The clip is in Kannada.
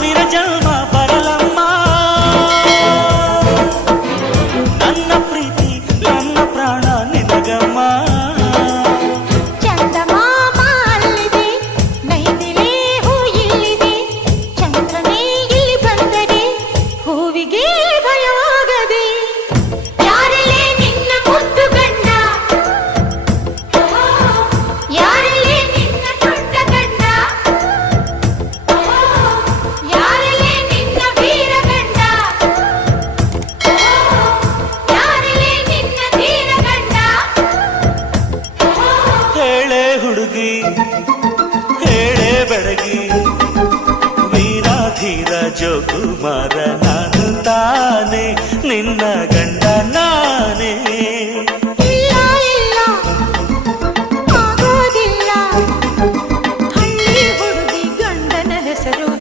ಸಾವಿರ ಜನ್ಮ ಬರಲಮ್ಮ ನನ್ನ ಪ್ರೀತಿ ನನ್ನ ಪ್ರಾಣ ನಿನಗಮ್ಮ ಹುಡುಗಿ ಹೇಳೆ ಬೆಳಗಿ ವೀರಾಧೀರ ಜೋಕುಮಾರ ನಾನು ತಾನೆ ನಿನ್ನ ಗಂಡ